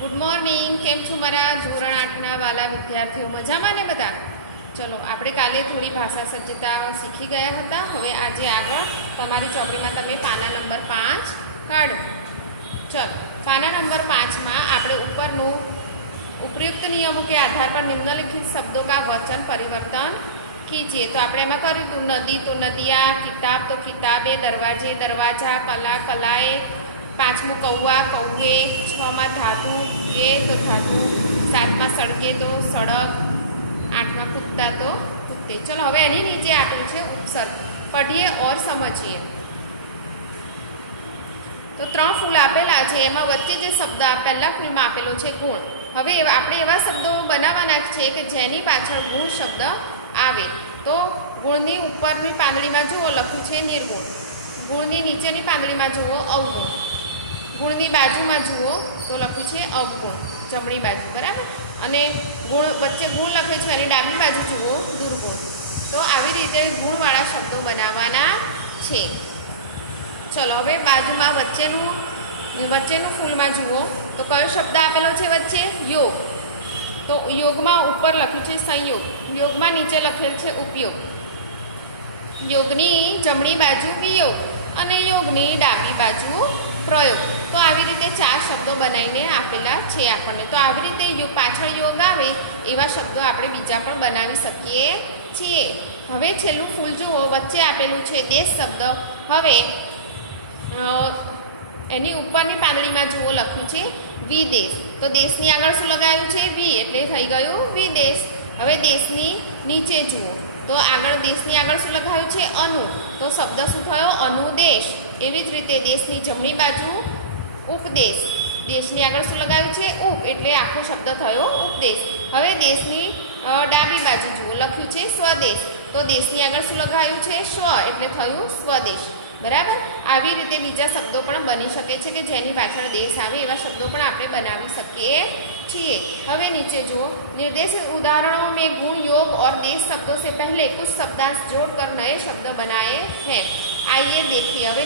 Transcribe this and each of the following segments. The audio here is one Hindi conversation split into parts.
Good morning. केम छो मारा धोरण 8 वाला विद्यार्थीओ? मजामां ने बधा? चलो आपणे काले थोड़ी भाषा सज्जता शीखी गया हता। हवे आजे आगळ तमारी ચોપડીમાં તમે પાના નંબર 5 કાઢો। चलो पाना नंबर 5 में आपणे उपरનું उपयुक्त नियमों के आधार पर निम्नलिखित शब्दों का वचन परिवर्तन कीजिए। तो आपणे एमां कर्युं हतुं नदी तो नदिया, किताब तो किताबे, दरवाजे दरवाजा, कला कलाए, 5मुं कौवा कौवे, 6मां धातु ये तो धातु, 7मां सड़के तो सड़क, 8मां कुत्ता तो कुत्ते। चलो हवे एनी नीचे आपेल छे उपसर्ग, पढ़िए और समझिए। तो 3 फूल आपेला छे, एमां वच्चे जे शब्द पहला फूलमां आपेलो छे गुण। हवे आपणे एवा शब्दो बनाववाना छे के जेनी पाछळ गुण शब्द आवे। तो गुणनी उपरनी પાંદડીમાં जुओ लख्युं छे निर्गुण, गुणनी नीचेनी પાંદડીમાં जुओ अवगुण, गुणनी बाजुमां जुओ तो लख्युं छे अवगुण जमणी बाजु, बराबर। अने गुण वच्चे गुण लख्यो छे अने डाबी बाजु जुओ दुर्गुण। तो आवी रीते गुणवाळा शब्दो बनाववाना छे। चलो हवे बाजुमां वच्चेनुं फूलमां जुओ तो कयो शब्द आपेलो छे वच्चे? योग। तो योगमां उपर लख्युं छे संयोग, योगमां नीचे लखेल छे उपयोग, योगनी जमणी बाजु वियोग अने योगनी डाबी बाजु प्रयोग। तो आवी रीते 4 शब्दों बनावीने आपेला छे आपणे। तो आवी रीते पाछळ योग आवे एवा शब्दों आपणे बीजा पण बनावी शकीए छीए। हवे छेल्लुं फूल जुओ, वच्चे आपेलुं छे देश शब्द। हवे एनी उपरनी પાંદડીમાં जुओ लख्युं छे विदेश। तो देशनी आगळ शुं लगाव्युं छे? वी, एटले थई गयुं विदेश। हवे देशनी नीचे जुओ तो आगळ देशनी आगळ शुं लगाव्युं छे? अनु। तो शब्द शुं थयो? अनुदेश। एवी ज रीते देशनी जमणी बाजु उपदेश, देशनी आगळ शुं लगाव्युं छे? उप, एटले आखो शब्द थयो उपदेश। हवे देशनी डाबी बाजु जुओ लख्युं छे स्वदेश। तो देशनी आगळ शुं लगाव्युं छे? स्व, एटले थयुं स्वदेश, बराबर। आवी रीते बीजा शब्दों पण बनी शके छे के जेनी पाछळ देश आवे एवा शब्दों पण आपणे बनावी शकीए छीए। हवे नीचे जुओ, निर्देशित उदाहरणों में गुण, योग और देश शब्दों से पहले कुछ शब्दांश जोड़कर नए शब्द बनाए हैं। आइए देखिए। हवे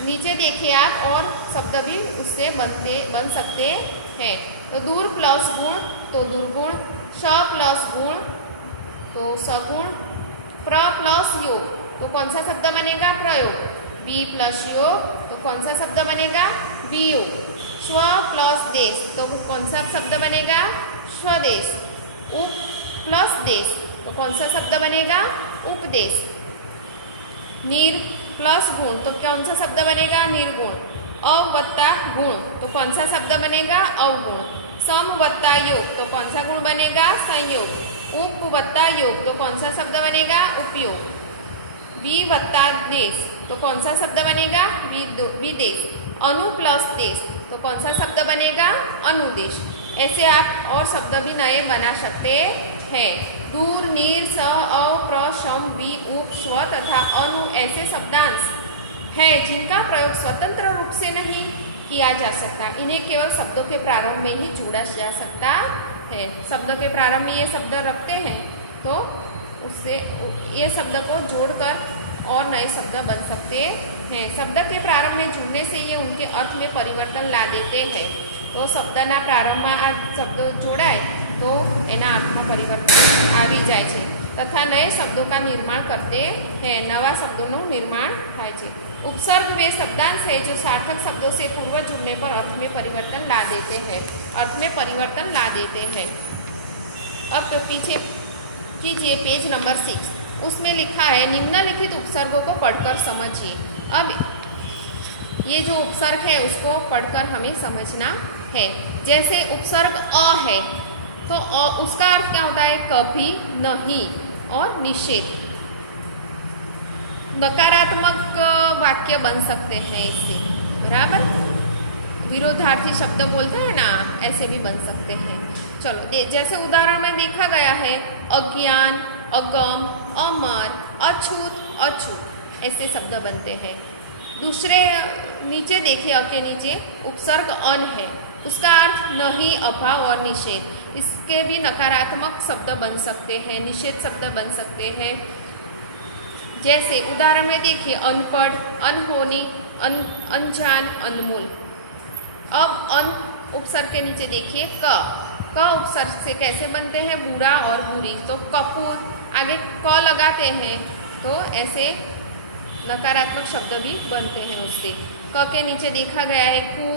नीचे देखिए आप, और शब्द भी उससे बन सकते हैं। तो दूर प्लस गुण तो दुर्गुण, श प्लस गुण तो सगुण, प्र प्लस योग तो कौन सा शब्द बनेगा? प्रयोग। बी प्लस योग तो कौन सा शब्द बनेगा? वियोग। स्व प्लस देश तो कौन सा शब्द बनेगा? स्वदेश। उप प्लस देश तो कौन सा शब्द बनेगा? उपदेश। निर प्लस गुण तो कौन सा शब्द बनेगा? निर्गुण। अव वत्ता गुण तो कौन सा शब्द बनेगा? अवगुण। सम वत्ता योग तो कौन सा गुण बनेगा? संयोग। उप वत्ता योग तो कौन सा शब्द बनेगा? उपयोग। वी वत्ता देश तो कौन सा शब्द बनेगा? विदेश। अनु प्लस देश तो कौन सा शब्द बनेगा? अनुदेश। ऐसे आप और शब्द भी नए बना सकते हैं। दूर, नीर, स, अव, प्र, शम, वी, उप, स्व तथा अनु ऐसे शब्दांश हैं जिनका प्रयोग स्वतंत्र रूप से नहीं किया जा सकता। इन्हें केवल शब्दों के प्रारंभ में ही जोड़ा जा सकता है। शब्द के प्रारंभ में ये शब्द रखते हैं तो उससे ये शब्द को जोड़कर और नए शब्द बन सकते हैं। शब्द के प्रारंभ में जुड़ने से ये उनके अर्थ में परिवर्तन ला देते हैं। तो शब्दना प्रारंभ में आ शब्द जोड़ाय तो एना अर्थ में परिवर्तन आवी जाय छे तथा नए शब्दों का निर्माण करते हैं। नवा शब्दों निर्माण थाय छे। उपसर्ग वे शब्दांश है जो सार्थक शब्दों से पूर्व जुड़ने पर अर्थ में परिवर्तन ला देते हैं। अब तो पीछे कीजिए पेज नंबर 6, उसमें लिखा है निम्नलिखित उपसर्गों को पढ़कर समझिए। अब ये जो उपसर्ग है उसको पढ़कर हमें समझना है। जैसे उपसर्ग अ है तो उसका अर्थ क्या होता है? कभी, नहीं और निषेध। नकारात्मक वाक्य बन सकते हैं इससे, बराबर। विरोधार्थी शब्द बोलते हैं ना, ऐसे भी बन सकते हैं। चलो जैसे उदाहरण में देखा गया है अज्ञान, अगम, अमर, अछूत, अछूत ऐसे शब्द बनते हैं। दूसरे नीचे देखिए, अ के नीचे उपसर्ग अन है, उसका अर्थ नहीं, अभाव और निषेध। इसके भी नकारात्मक शब्द बन सकते हैं, निषेध शब्द बन सकते हैं। जैसे उदाहरण में देखिए अनपढ़, अनहोनी, अनजान, अनमोल। अब उपसर्ग के नीचे देखिए क उपसर्ग से कैसे बनते हैं बुरा और बुरी, तो कपूत, आगे क लगाते हैं तो ऐसे नकारात्मक शब्द भी बनते हैं उससे। क के नीचे देखा गया है कु,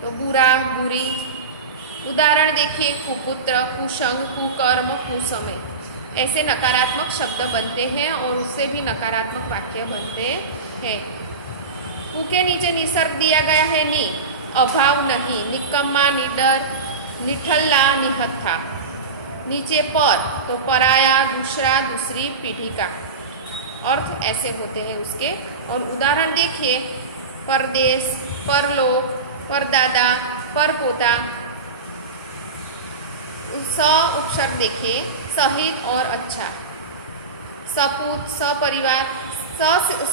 तो बुरा बुरी। उदाहरण देखिए कुपुत्र, कुसंग, कुकर्म, कुसमय, ऐसे नकारात्मक शब्द बनते हैं और उससे भी नकारात्मक वाक्य बनते हैं। कु के नीचे निसर्ग दिया गया है नि, अभाव नहीं, निकम्मा, निडर, निठल्ला, निहत्था। नीचे पर, तो पराया, दूसरा, दूसरी पीढ़ी का अर्थ ऐसे होते हैं उसके। और उदाहरण देखिए परदेश, परलोक, परदादा, परपोता। स उपसर्ग देखिए सहित और अच्छा, सपूत, सपरिवार। स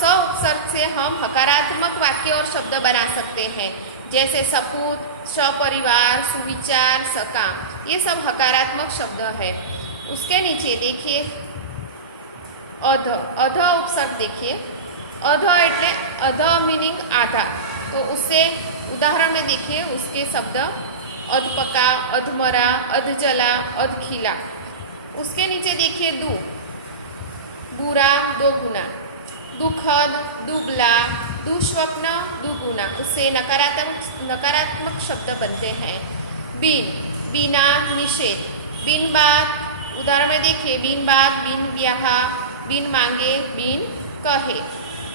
उपसर्ग से हम हकारात्मक वाक्य और शब्द बना सकते हैं, जैसे सपूत, सपरिवार, सुविचार, सकाम, ये सब हकारात्मक शब्द है। उसके नीचे देखिए अध, अध उपसर्ग देखिए, अध एटले अध मीनिंग आधा, तो उससे उदाहरण में देखिए उसके शब्द अधपका, अधमरा, अधजला, अधखिला। उसके नीचे देखिए दु, बुरा, दोगुना, दुखद, दुबला, दुस्वप्न, दुगुना, उससे नकारात्मक शब्द बनते हैं। बिन, बिना, निषेध, बिन बात, उदाहरण में देखिए बिन बात, बिन ब्याहा, बिन मांगे, बिन कहे।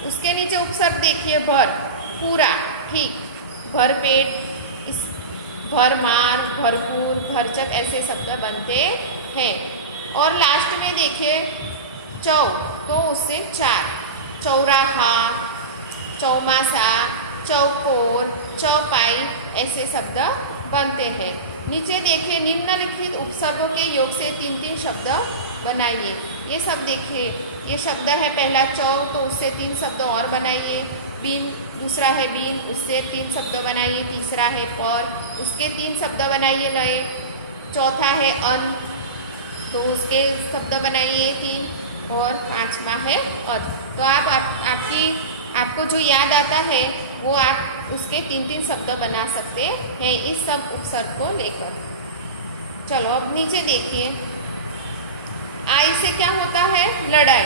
उसके नीचे उपसर्ग देखिए भर, पूरा, ठीक, भरपेट, इस भरमार, भरपूर, भरचक, ऐसे शब्द बनते हैं। और लास्ट में देखिए चौ, तो उससे चार, चौराहा, चौमासा, चौकोर, चौपाई, ऐसे शब्द बनते हैं। नीचे देखिए निम्नलिखित उपसर्गों के योग से 3-3 शब्द बनाइए। ये सब देखिए, ये शब्द है पहला चौ, तो उससे 3 शब्द और बनाइए। बीन, दूसरा है बीन, उससे 3 शब्द बनाइए। तीसरा है पर, उसके 3 शब्द बनाइए नए। चौथा है अन, तो उसके शब्द बनाइए 3। और 5वां है अध। तो आपको जो याद आता है वो आप उसके 3-3 शब्द बना सकते हैं इस सब उपसर्ग को लेकर। चलो अब नीचे देखिए, आई से क्या होता है? लड़ाई।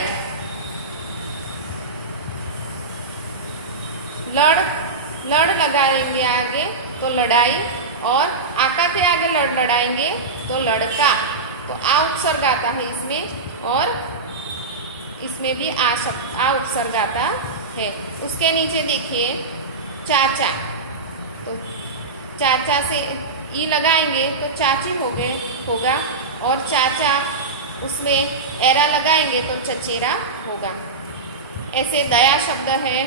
लड़ लगाएंगे आगे तो लड़ाई, और आका के आगे लड़ाएंगे तो लड़का, तो आ उपसर्ग आता है इसमें, और इसमें भी आ उपसर्ग आता है। उसके नीचे देखिए चाचा, तो चाचा से ई लगाएंगे तो चाची होगा, और चाचा उसमें एरा लगाएंगे तो चचेरा होगा। ऐसे दया शब्द है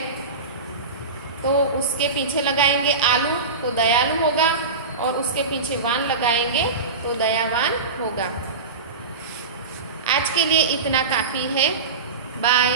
तो उसके पीछे लगाएंगे आलू तो दयालु होगा, और उसके पीछे वान लगाएंगे तो दयावान होगा। आज के लिए इतना काफ़ी है। बाय।